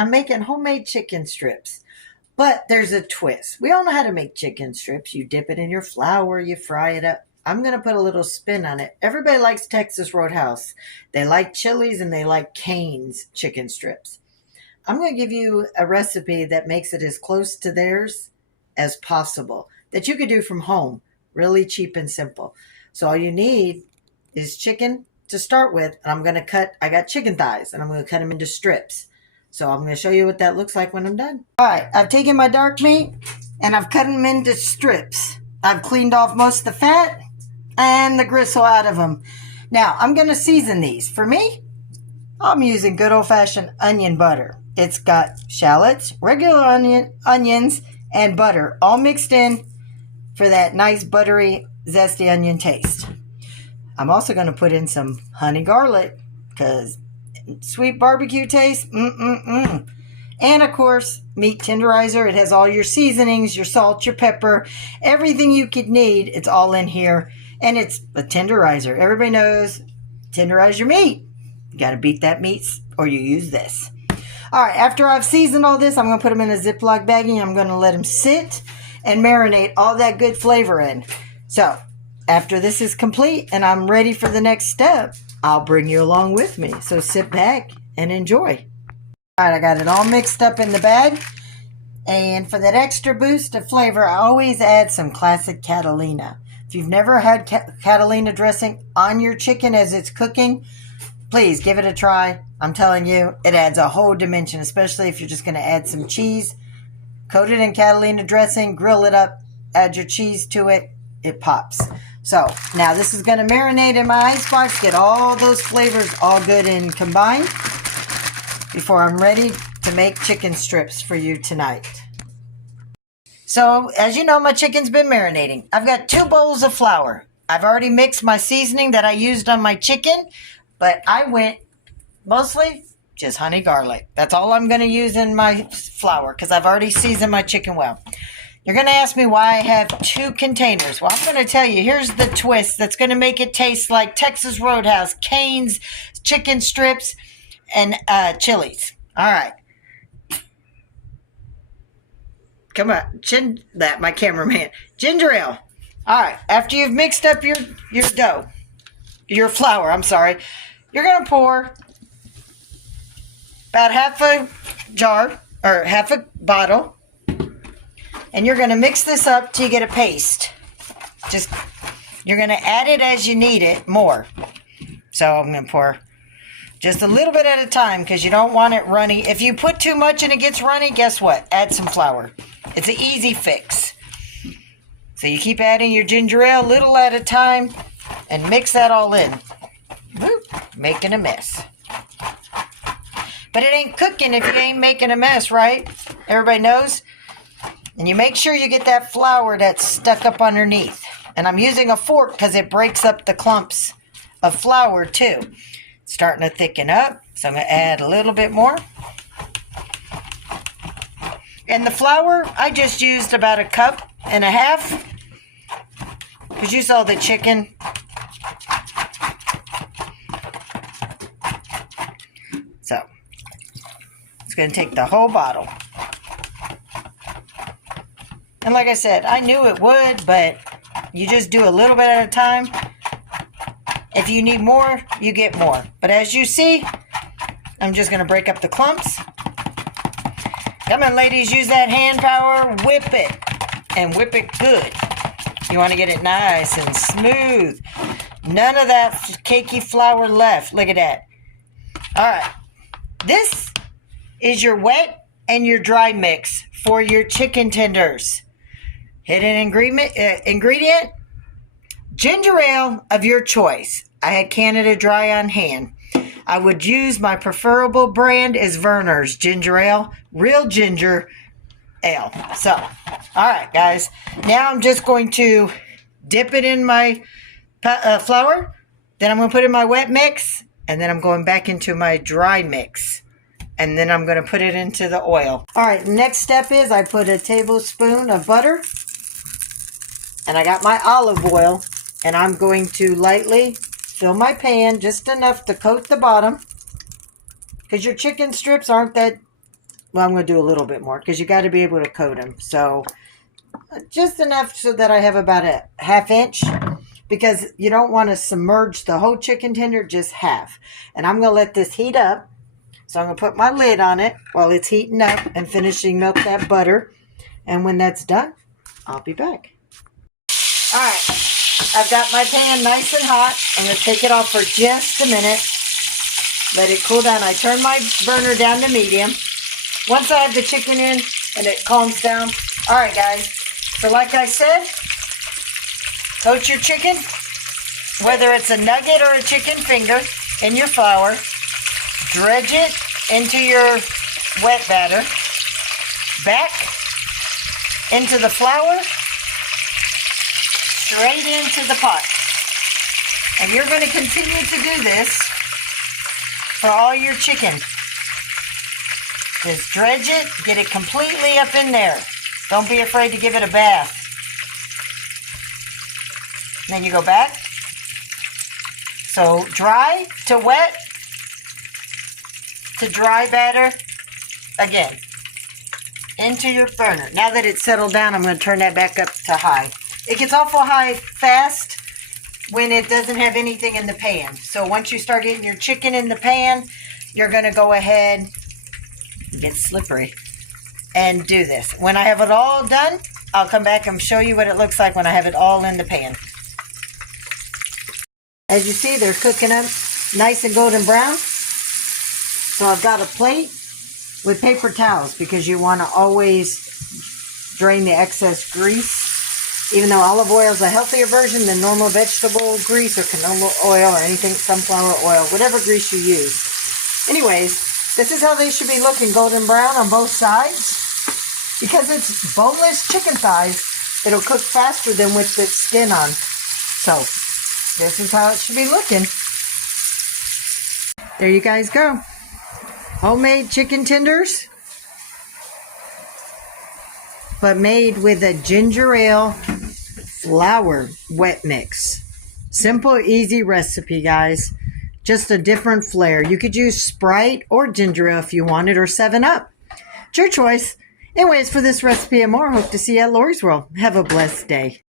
I'm making homemade chicken strips. But there's a twist. We all know how to make chicken strips. You dip it in your flour, you fry it up. I'm going to put a little spin on it. Everybody likes Texas Roadhouse. They like Chili's and they like Cane's chicken strips. I'm going to give you a recipe that makes it as close to theirs as possible that you could do from home. Really cheap and simple. So all you need is chicken to start with. And I got chicken thighs and I'm going to cut them into strips. So I'm going to show you what that looks like when I'm done. All right, I've taken my dark meat and I've cut them into strips. I've cleaned off most of the fat and the gristle out of them. Now, I'm going to season these. For me, I'm using good old-fashioned onion butter. It's got shallots, regular onions, and butter all mixed in for that nice buttery, zesty onion taste. I'm also going to put in some honey garlic because sweet barbecue taste, And of course, meat tenderizer. It has all your seasonings, your salt, your pepper, everything you could need. It's all in here. And it's a tenderizer. Everybody knows, tenderize your meat. You got to beat that meat or you use this. All right, after I've seasoned all this, I'm going to put them in a Ziploc baggie. I'm going to let them sit and marinate all that good flavor in. So after this is complete and I'm ready for the next step, I'll bring you along with me. So sit back and enjoy. All right, I got it all mixed up in the bag. And for that extra boost of flavor, I always add some classic Catalina. If you've never had Catalina dressing on your chicken as it's cooking, please give it a try. I'm telling you, it adds a whole dimension, especially if you're just going to add some cheese. Coat it in Catalina dressing, grill it up, add your cheese to it. It pops. So now this is going to marinate in my icebox, get all those flavors all good and combined before I'm ready to make chicken strips for you tonight. So as you know, my chicken's been marinating. I've got 2 bowls of flour. I've already mixed my seasoning that I used on my chicken, but I went mostly just honey garlic. That's all I'm going to use in my flour because I've already seasoned my chicken well. You're going to ask me why I have 2 containers. Well, I'm going to tell you, here's the twist that's going to make it taste like Texas Roadhouse, Cane's chicken strips, and Chili's. All right. Come on, my cameraman. Ginger ale. All right, after you've mixed up your dough, your flour, I'm sorry, you're going to pour about half a jar or half a bottle, and you're going to mix this up till you get a paste. You're going to add it as you need it more. So I'm going to pour just a little bit at a time because you don't want it runny. If you put too much and it gets runny, guess what? Add some flour. It's an easy fix. So you keep adding your ginger ale little at a time and mix that all in. Woo, making a mess. But it ain't cooking if you ain't making a mess, right? Everybody knows? And you make sure you get that flour that's stuck up underneath. And I'm using a fork because it breaks up the clumps of flour too. It's starting to thicken up, so I'm going to add a little bit more. And the flour, I just used about 1.5 cups because you saw the chicken. So it's going to take the whole bottle. And like I said, I knew it would, but you just do a little bit at a time. If you need more, you get more. But as you see, I'm just going to break up the clumps. Come on, ladies, use that hand power. Whip it. And whip it good. You want to get it nice and smooth. None of that cakey flour left. Look at that. All right. This is your wet and your dry mix for your chicken tenders. Hidden ingredient, ginger ale of your choice. I had Canada Dry on hand. I would use my preferable brand is Vernors Ginger Ale, real ginger ale. So, all right, guys. Now I'm just going to dip it in my flour. Then I'm going to put in my wet mix. And then I'm going back into my dry mix. And then I'm going to put it into the oil. All right, next step is I put a tablespoon of butter. And I got my olive oil. And I'm going to lightly fill my pan just enough to coat the bottom. Because your chicken strips aren't that Well, I'm going to do a little bit more because you got to be able to coat them. So just enough so that I have about a ½ inch, because you don't want to submerge the whole chicken tender, just half. And I'm going to let this heat up. So I'm going to put my lid on it while it's heating up and finishing melt that butter. And when that's done, I'll be back. All right. I've got my pan nice and hot. I'm going to take it off for just a minute. Let it cool down. I turn my burner down to medium. Once I have the chicken in and it calms down. All right, guys. So like I said, coat your chicken, whether it's a nugget or a chicken finger, in your flour. Dredge it into your wet batter. Back into the flour. Straight into the pot. And you're going to continue to do this for all your chicken. Just dredge it, get it completely up in there. Don't be afraid to give it a bath. Then you go back. So dry to wet to dry batter again into your burner. Now that it's settled down, I'm going to turn that back up to high. It gets awful high fast when it doesn't have anything in the pan. So once you start getting your chicken in the pan, you're going to go ahead, get slippery, and do this. When I have it all done, I'll come back and show you what it looks like when I have it all in the pan. As you see, they're cooking up nice and golden brown. So I've got a plate with paper towels because you want to always drain the excess grease. Even though olive oil is a healthier version than normal vegetable grease or canola oil or anything, sunflower oil, whatever grease you use. Anyways, this is how they should be looking, golden brown on both sides. Because it's boneless chicken thighs, it'll cook faster than with the skin on. So, this is how it should be looking. There you guys go. Homemade chicken tenders, but made with a ginger ale flour wet mix. Simple, easy recipe, guys. Just a different flair. You could use Sprite or ginger ale if you wanted, or 7-Up. It's your choice. Anyways, for this recipe and more, hope to see you at Lori's World. Have a blessed day.